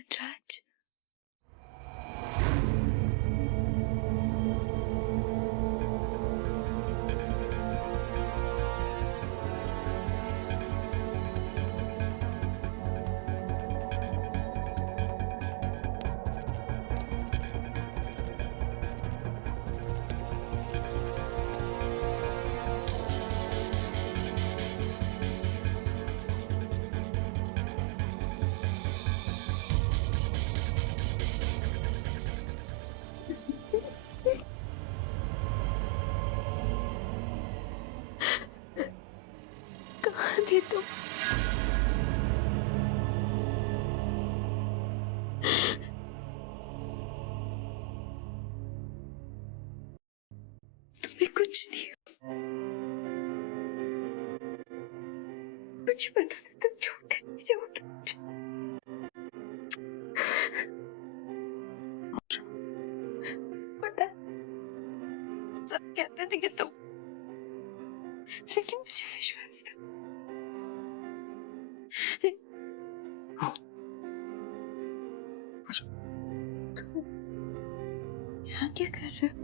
वनराज। कहाँ थे तुम? तुम्हें कुछ नहीं हुआ। मुझे पता था तुम छोड़ कर नहीं जाओगे। पता सब कहते थे कि तुम, लेकिन मुझे विश्वास था। यहाँ क्या कर रहे हो?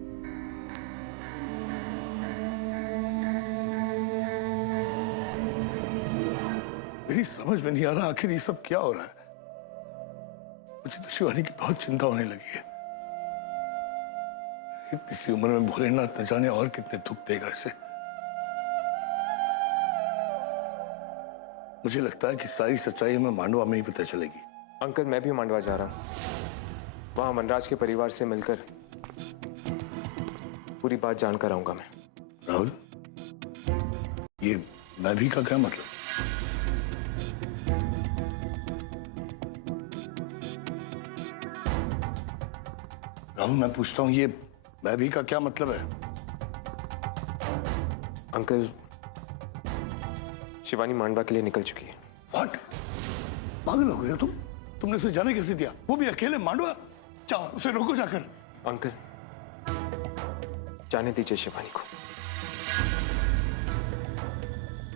मेरी समझ में नहीं आ रहा आखिर ये सब क्या हो रहा है। मुझे तो शिवानी की बहुत चिंता होने लगी है। इतनी सी उम्र में भोलेनाथ न जाने और कितने दुख देगा इसे। मुझे लगता है कि सारी सच्चाई हमें मांडवा में ही पता चलेगी। अंकल, मैं भी मांडवा जा रहा हूँ। वहां वनराज के परिवार से मिलकर पूरी बात जानकर आऊंगा मैं। राहुल, ये मैं भी का क्या मतलब? राहुल, मैं पूछता हूँ ये मैं भी का क्या मतलब है? अंकल, शिवानी मांडवा के लिए निकल चुकी है। व्हाट? पागल हो गए हो तुम? तुमने उसे जाने कैसे दिया? वो भी अकेले मांडवा? जाओ उसे रोको जाकर। अंकल, जाने दीजिए शिवानी को।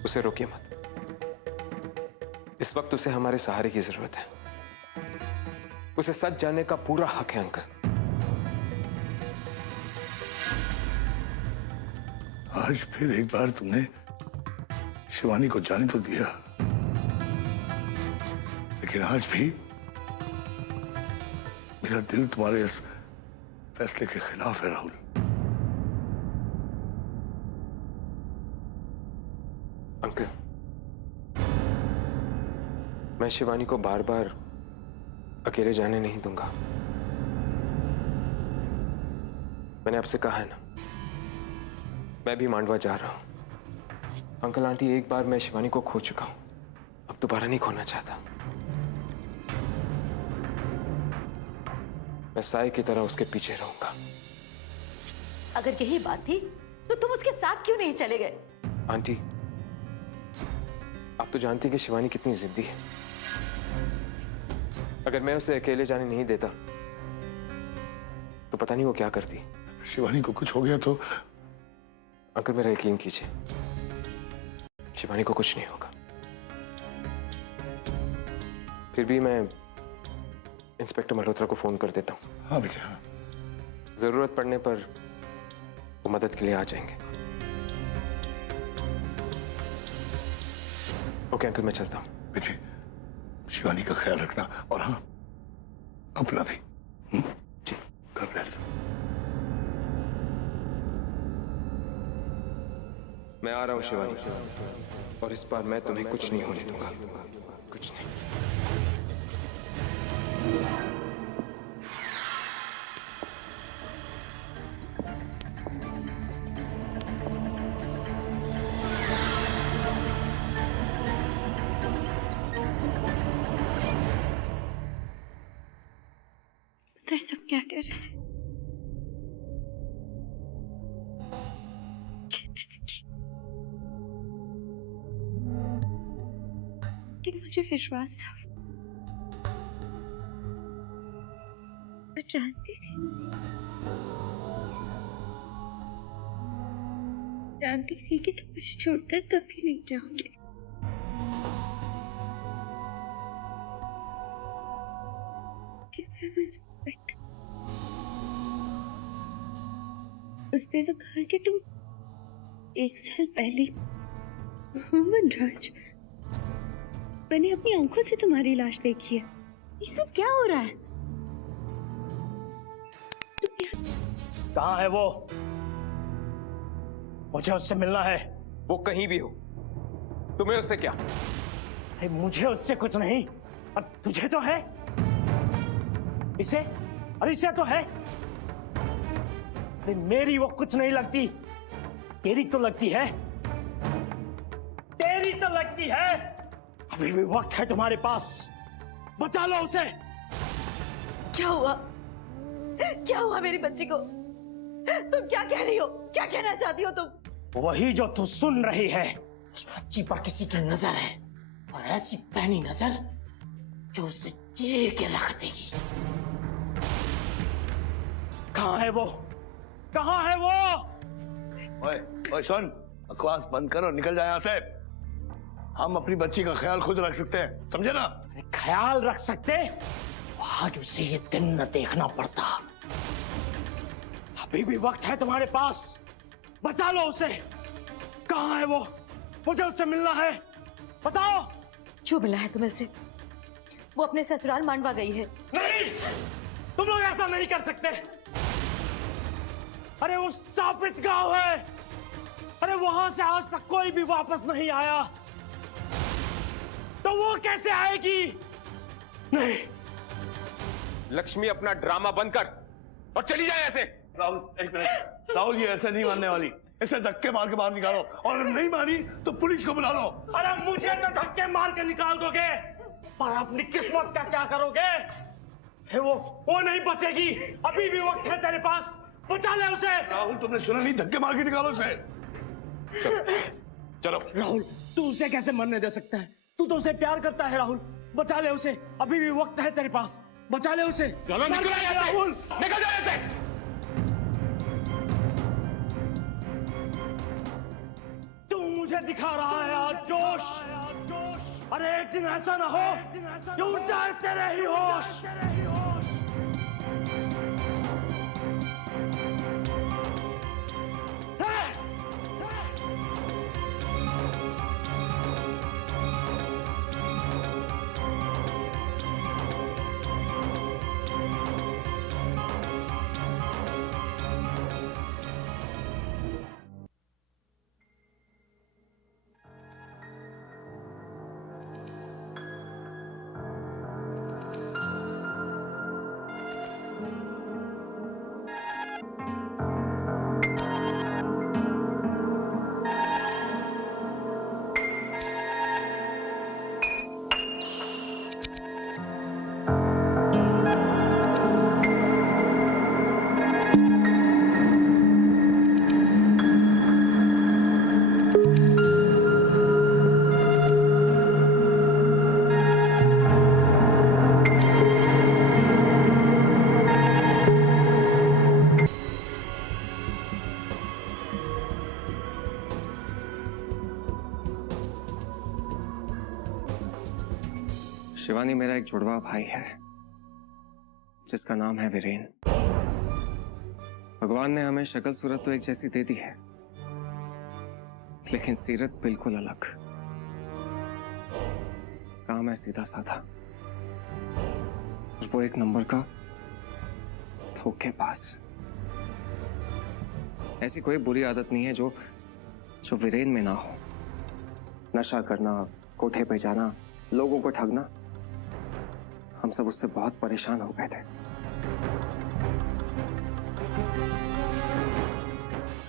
उसे रोकिए मत। इस वक्त उसे हमारे सहारे की जरूरत है। उसे सच जानने का पूरा हक है अंकल। आज फिर एक बार तुमने शिवानी को जाने तो दिया, लेकिन आज भी मेरा दिल तुम्हारे इस फैसले के खिलाफ है राहुल। अंकल, मैं शिवानी को बार बार अकेले जाने नहीं दूंगा। मैंने आपसे कहा है ना, मैं भी मांडवा जा रहा हूं। अंकल आंटी, एक बार मैं शिवानी को खो चुका हूं, अब दोबारा नहीं खोना चाहता। मैं साए की तरह उसके पीछे रहूंगा। अगर यही बात थी तो तुम उसके साथ क्यों नहीं चले गए? आंटी, आप तो जानती हैं कि शिवानी कितनी जिद्दी है। अगर मैं उसे अकेले जाने नहीं देता तो पता नहीं वो क्या करती। शिवानी को कुछ हो गया तो? अंकल, मेरा यकीन कीजिए, शिवानी को कुछ नहीं होगा। फिर भी मैं इंस्पेक्टर मल्होत्रा को फोन कर देता हूँ। हाँ बेटा, हाँ। जरूरत पड़ने पर वो मदद के लिए आ जाएंगे। ओके अंकल, मैं चलता हूँ। बेटे, शिवानी का ख्याल रखना और हाँ, अपना भी। जी। God bless। मैं आ रहा हूँ शिवानी, और इस बार मैं तुम्हें कुछ नहीं होने दूंगा। कुछ नहीं। तो ये सब क्या कह रहे थे? लेकिन मुझे विश्वास था। मैं जानती थी, जानती थी कि तुम मुझे छोड़कर कभी नहीं जाओगे। कि फिर मैं इंस्पेक्टर, उसने तो कहा कि तुम 1 साल पहले मोहम्मद राज, मैंने अपनी आंखों से तुम्हारी लाश देखी है। ये सब क्या हो रहा है? तुम यहाँ कहाँ है वो? मुझे उससे मिलना है। वो कहीं भी हो, तुम्हें उससे क्या? अरे मुझे उससे कुछ नहीं, और तुझे तो है। इसे और इसे तो है। अरे मेरी वो कुछ नहीं लगती, तेरी तो लगती है, तेरी तो लगती है। अभी भी वक्त है तुम्हारे पास, बचा लो उसे। क्या हुआ? क्या हुआ मेरी बच्ची को? तुम क्या कह रही हो? क्या कहना चाहती हो तुम? वही जो तू सुन रही है। उस बच्ची पर किसी की नजर है, और ऐसी पैनी नजर जो उसे चीर के रख देगी। कहाँ है वो? कहाँ है वो? ओए ओए सुन, बकवास बंद कर और निकल जाए यहाँ से। हम अपनी बच्ची का ख्याल खुद रख सकते हैं, समझे ना? अरे ख्याल रख सकते, आज उसे ये दिन न देखना पड़ता। अभी भी वक्त है तुम्हारे पास, बचा लो उसे। कहाँ है वो? मुझे उससे मिलना है, बताओ। क्यों मिला है तुम्हें से? वो अपने ससुराल मांडवा गई है। नहीं, तुम लोग ऐसा नहीं कर सकते। अरे वो शापित गांव है, अरे वहां से आज तक कोई भी वापस नहीं आया, तो वो कैसे आएगी? नहीं। लक्ष्मी, अपना ड्रामा बंद कर और चली जाए ऐसे। राहुल एक मिनट, राहुल ये ऐसे नहीं मानने वाली, इसे धक्के मार के बाहर निकालो, और अगर नहीं मानी तो पुलिस को बुला लो। अरे मुझे तो धक्के मार के निकाल दोगे, पर अपनी किस्मत का क्या करोगे? वो नहीं बचेगी। अभी भी वक्त है तेरे पास, बचा ले उसे। राहुल तुमने सुना नहीं, धक्के मार के निकालो उसे। चलो। राहुल, तू उसे कैसे मरने दे सकता है? तू तो उसे प्यार करता है राहुल, बचा ले उसे। अभी भी वक्त है तेरे पास, बचा ले उसे। चलो निकलो यहाँ से। राहुल, निकल जाओ यहाँ से। तू मुझे दिखा रहा है आज जोश। अरे एक दिन ऐसा ना हो कि उड़ जाए तेरे ही होश। शिवानी मेरा एक जुड़वा भाई है जिसका नाम है वीरेन। भगवान ने हमें शक्ल सूरत तो एक जैसी दे दी है, लेकिन सीरत बिल्कुल अलग। काम है सीधा साधा, और वो एक नंबर का धोखेबाज। ऐसी कोई बुरी आदत नहीं है जो वीरेन में ना हो। नशा करना, कोठे पे जाना, लोगों को ठगना, हम सब उससे बहुत परेशान हो गए थे।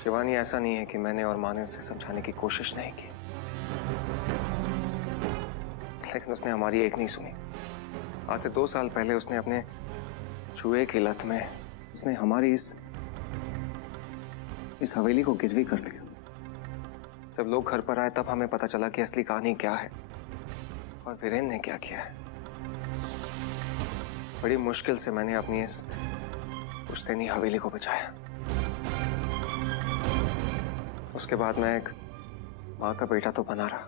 शिवानी, ऐसा नहीं है कि मैंने और माँ ने उसे समझाने की कोशिश नहीं की, लेकिन उसने हमारी एक नहीं सुनी। आज से 2 साल पहले उसने अपने जुए की लत में उसने हमारी इस हवेली को गिरवी कर दिया। जब लोग घर पर आए तब हमें पता चला कि असली कहानी क्या है और वीरेन ने क्या किया है। बड़ी मुश्किल से मैंने अपनी इस पुश्तैनी हवेली को बचाया। उसके बाद मैं एक माँ का बेटा तो बना रहा,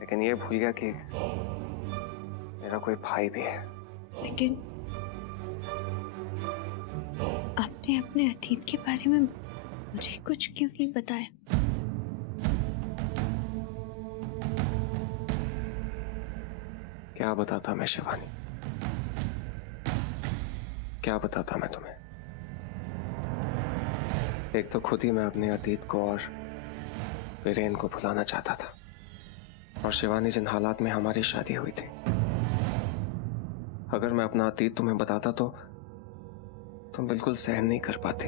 लेकिन ये भूल गया कि मेरा कोई भाई भी है। लेकिन आपने अपने अतीत के बारे में मुझे कुछ क्यों नहीं बताया? क्या बताता मैं शिवानी, क्या बताता मैं तुम्हें? एक तो खुद ही मैं अपने अतीत को और वीरेन को भुलाना चाहता था, और शिवानी जिन हालात में हमारी शादी हुई थी, अगर मैं अपना अतीत तुम्हें बताता तो तुम बिल्कुल सहन नहीं कर पाती।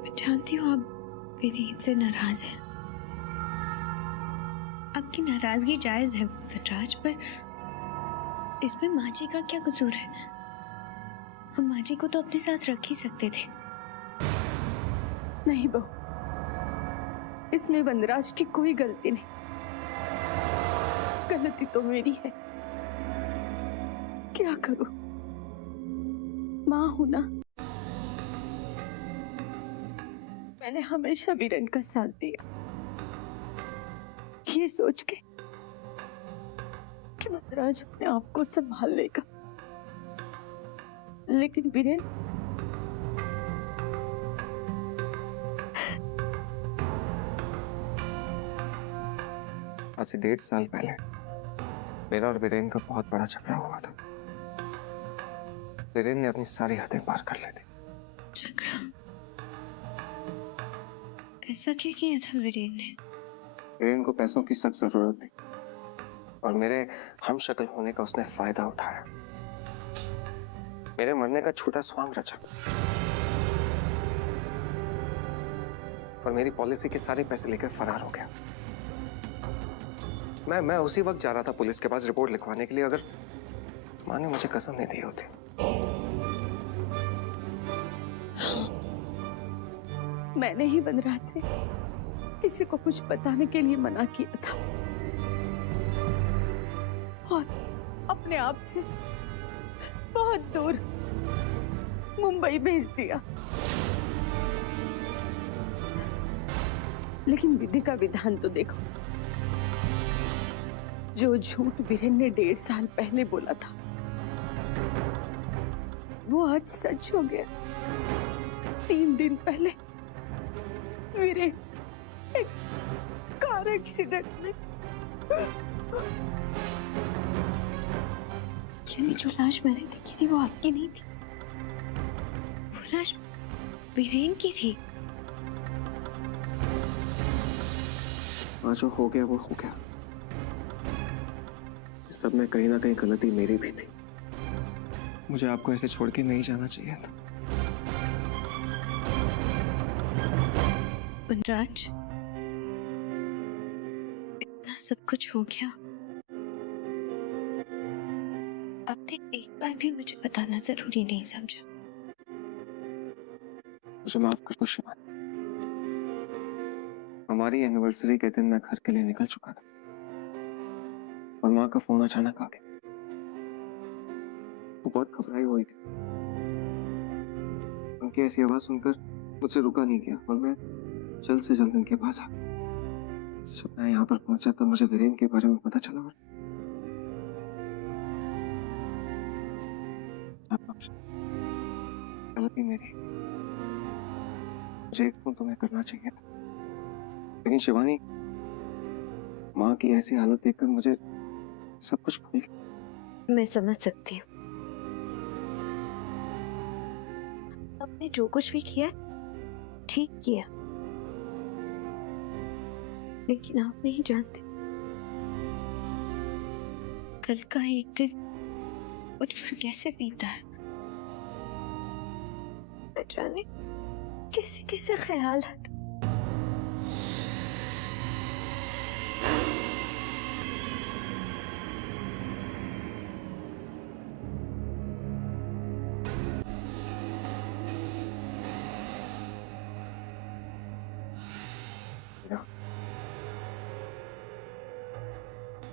मैं जानती हूँ आप वीरेन से नाराज हैं। आपकी नाराजगी जायज है विनराज, पर इसमें माँ जी का क्या कसूर है? हम माँ जी को तो अपने साथ रख ही सकते थे। नहीं बहू, इसमें वनराज की कोई गलती नहीं। गलती तो मेरी है। क्या करूं, माँ हूं ना। मैंने हमेशा वीरेन का साथ दिया, ये सोच के कि वनराज अपने आप को संभाल लेगा। लेकिन वीरेन आज से 1.5 साल पहले मेरा और वीरेन का बहुत बड़ा झगड़ा हुआ था। वीरेन ने अपनी सारी हदें पार कर ली थी। झगड़ा? ऐसा क्या किया था वीरेन ने? वीरेन को पैसों की सख्त जरूरत थी और मेरे हम शक्ल होने का उसने फायदा उठाया। मेरे मरने का छोटा स्वांग रचा और मेरी पॉलिसी के सारे पैसे लेकर फरार हो गया। मैं उसी वक्त जा रहा था पुलिस के पास रिपोर्ट लिखवाने के लिए, अगर माँ ने मुझे कसम नहीं दी होती। मैंने ही वनराज से किसी को कुछ बताने के लिए मना किया था और अपने आप से बहुत दूर मुंबई भेज दिया। लेकिन विधि का विधान तो देखो, जो झूठ वीरेन ने 1.5 साल पहले बोला था वो आज सच हो गया। 3 दिन पहले वीरेन एक कार एक्सीडेंट में। यानी जो लाश मैंने देखी थी वो आपकी नहीं थी? वो लाश वीरेन की थी? जो हो गया वो हो गया। इस सब में कहीं ना कहीं गलती मेरी भी थी। मुझे आपको ऐसे छोड़ के नहीं जाना चाहिए था। वनराज, इतना सब कुछ हो गया, आपने एक बार भी मुझे बताना जरूरी नहीं समझा? मुझे माफ कर दो शिवानी। हमारी एनिवर्सरी के दिन मैं घर के लिए निकल चुका था और माँ का फोन अचानक आ गया। वो बहुत घबराई हुई थी। उनकी ऐसी आवाज सुनकर मुझसे रुका नहीं गया और मैं जल्द से जल्द उनके पास आ गया। जब मैं यहाँ पर पहुंचा तब मुझे वीरेन के बारे में पता चला और गलती मेरी। मुझे एक फोन तुम्हें करना चाहिए था, लेकिन शिवानी, माँ की ऐसी हालत देखकर मुझे सब कुछ भूल गया। मैं समझ सकती हूँ। आपने जो कुछ भी किया ठीक किया, लेकिन आप नहीं जानते कल का एक दिन मुझ पर कैसे बीता है। न जाने कैसे कैसे ख्याल है।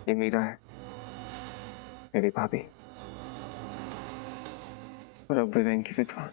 ये मीरा है, मेरी भाभी, और अब वीरेन की विधवा।